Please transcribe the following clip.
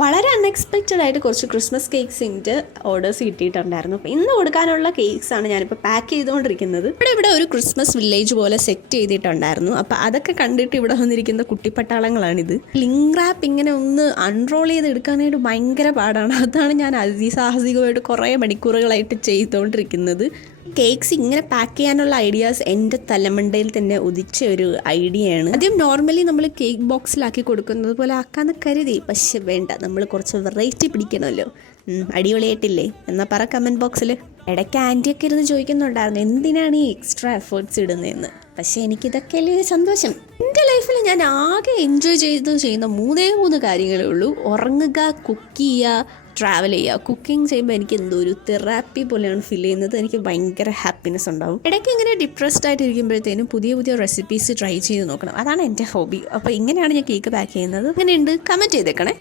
വളരെ അൺഎക്സ്പെക്റ്റഡ് ആയിട്ട് കുറച്ച് ക്രിസ്മസ് കേക്ക്സിൻ്റെ ഓർഡേഴ്സ് കിട്ടിയിട്ടുണ്ടായിരുന്നു. അപ്പോൾ ഇന്ന് കൊടുക്കാനുള്ള കേക്ക്സാണ് ഞാനിപ്പോൾ പാക്ക് ചെയ്തുകൊണ്ടിരിക്കുന്നത്. ഇവിടെ ഒരു ക്രിസ്മസ് വില്ലേജ് പോലെ സെറ്റ് ചെയ്തിട്ടുണ്ടായിരുന്നു. അപ്പോൾ അതൊക്കെ കണ്ടിട്ട് ഇവിടെ വന്നിരിക്കുന്ന കുട്ടിപ്പട്ടാളങ്ങളാണിത്. ലിങ്ക് റാപ്പ് ഇങ്ങനെ ഒന്ന് അൺറോൾ ചെയ്ത് എടുക്കാനായിട്ട് ഭയങ്കര പാടാണ്. അതാണ് ഞാൻ അതിസാഹസികമായിട്ട് കുറേ മണിക്കൂറുകളായിട്ട് ചെയ്തുകൊണ്ടിരിക്കുന്നത്. കേക്ക്സ് ഇങ്ങനെ പാക്ക് ചെയ്യാനുള്ള ഐഡിയാസ് എൻ്റെ തലമണ്ടയിൽ തന്നെ ഉദിച്ച ഒരു ഐഡിയയാണ്. ആദ്യം നോർമലി നമ്മൾ കേക്ക് ബോക്സിലാക്കി കൊടുക്കുന്നത് പോലെ ആക്കാന്ന് കരുതി, പക്ഷെ വേണ്ട, നമ്മൾ കുറച്ച് വെറൈറ്റി പിടിക്കണമല്ലോ. അടിപൊളിയായിട്ടില്ലേ? എന്നാൽ പറ കമൻറ്റ് ബോക്സിൽ. ഇടയ്ക്ക് ആൻറ്റിയൊക്കെ ഇരുന്ന് ചോദിക്കുന്നുണ്ടായിരുന്നു എന്തിനാണ് ഈ എക്സ്ട്രാ എഫേർട്സ് ഇടുന്നതെന്ന്. പക്ഷേ എനിക്കിതൊക്കെ അല്ലേ സന്തോഷം. എൻ്റെ ലൈഫിൽ ഞാൻ ആകെ എൻജോയ് ചെയ്യുന്ന മൂന്നേ കാര്യങ്ങളേ ഉള്ളൂ: ഉറങ്ങുക, കുക്ക് ചെയ്യുക, ട്രാവൽ ചെയ്യുക. കുക്കിംഗ് ചെയ്യുമ്പോൾ എനിക്ക് എന്തോ ഒരു തെറാപ്പി പോലെയാണ് ഫീൽ ചെയ്യുന്നത്. എനിക്ക് ഭയങ്കര ഹാപ്പിനെസ് ഉണ്ടാവും. ഇടയ്ക്ക് ഇങ്ങനെ ഡിപ്രസ്ഡ് ആയിട്ട് ഇരിക്കുമ്പോഴത്തേനും പുതിയ റെസിപ്പീസ് ട്രൈ ചെയ്ത് നോക്കണം. അതാണ് എൻ്റെ ഹോബി. അപ്പോൾ ഇങ്ങനെയാണ് ഞാൻ കേക്ക് പാക്ക് ചെയ്യുന്നത്. എങ്ങനെയുണ്ട്? കമൻറ്റ് ചെയ്തേക്കണേ.